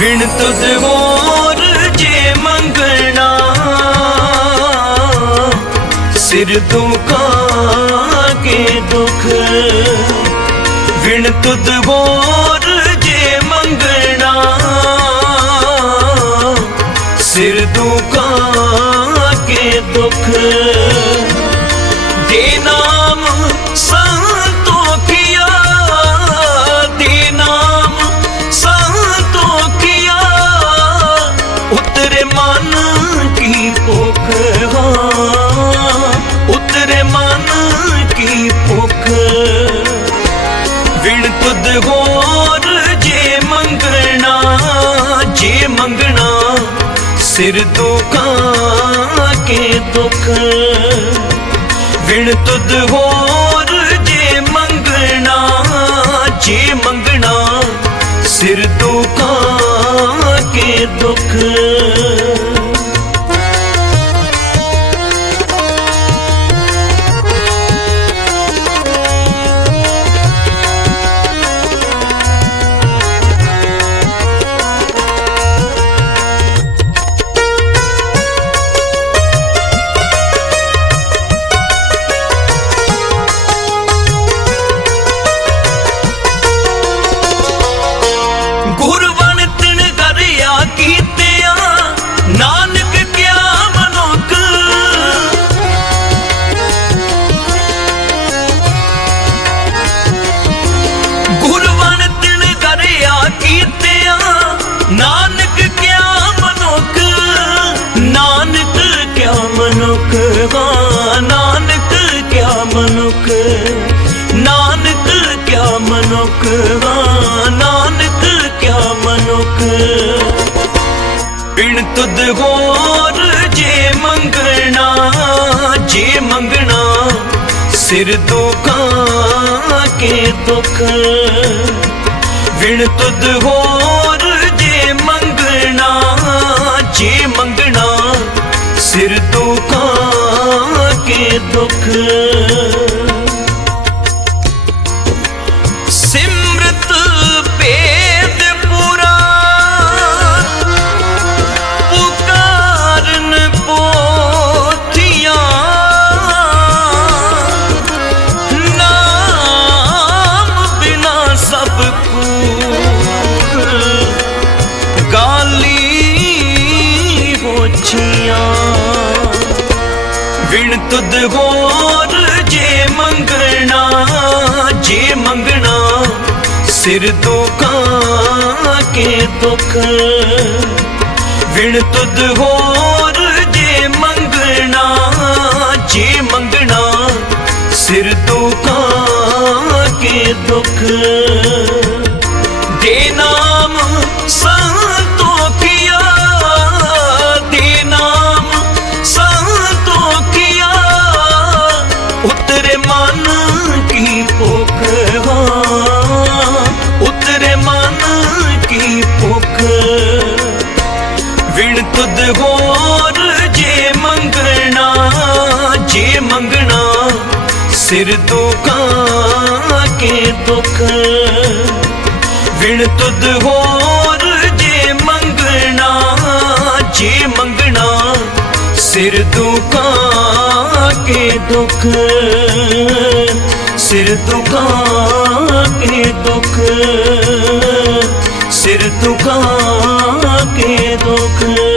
ਤੁਧ ਹੋਰ ਜੇ ਮੰਗਣਾ ਸਿਰ ਦੁਖਾ ਕੇ ਦੁਖ ਵਿਣ ਤੁਧ ਹੋਰ ਜੇ ਮੰਗਣਾ ਸਿਰ ਦੁਖਾ ਕੇ ਦੁਖ ਹੋਰ ਜੇ ਮੰਗਣਾ ਜੇ ਮੰਗਣਾ ਸਿਰ ਦੁਖਾ ਕੇ ਦੁਖ। ਵਿਣ ਤੁਧ ਹੋਰ ਜੇ ਮੰਗਣਾ ਜੇ ਮੰਗਣਾ ਸਿਰ ਦੁਖਾ ਕੇ ਦੁਖ। ਮਨੁਖ। ਨਾਨਕ, ਕਿਆ ਮਨੁਖ ਹਾਂ ਨਾਨਕ, ਕਿਆ ਮਨੁੱਖ? ਬਿਨ ਤੁਧ ਹੋਰ ਜੇ ਮੰਗਣਾ ਜੇ ਮੰਗਣਾ, ਸਿਰ ਦੁਖਾਂ ਕੇ ਦੁੱਖ। ਵਿਣ ਤੁਧ ਹੋਰ ਜੇ ਮੰਗਣਾ ਜੇ ਮੰਗਣਾ, ਸਿਰ ਦੁਖਾਂ ਕੇ ਦੁੱਖ। ਵਿਣ ਤੁਧ ਹੋਰ, ਜੇ ਮੰਗਣਾ ਜੇ ਮੰਗਣਾ, ਸਿਰ ਦੁਖਾਂ ਕੇ ਦੁਖ ਵਿਣ ਤੁਧ ਹੋਰ, ਜੇ ਮੰਗਣਾ ਜੇ ਮੰਗਣਾ, ਸਿਰ ਦੁਖਾ ਕੇ ਦੁਖ ਵਿਣ ਤੁਧ ਹੋਰ ਜੇ ਮੰਗਣਾ ਜੇ ਮੰਗਣਾ, ਸਿਰ ਦੁਖਾਂ ਕੇ ਦੁੱਖ। ਵਿਣ ਤੁਧ ਹੋਰ ਜੇ ਮੰਗਣਾ ਜੇ ਮੰਗਣਾ, ਸਿਰ ਦੁਖਾ ਕੇ ਦੁਖ। ਸਿਰ ਦੁਖਾ ਕੇ ਦੁਖ। ਸਿਰ ਦੁਖਾ ਕੇ ਦੁਖ।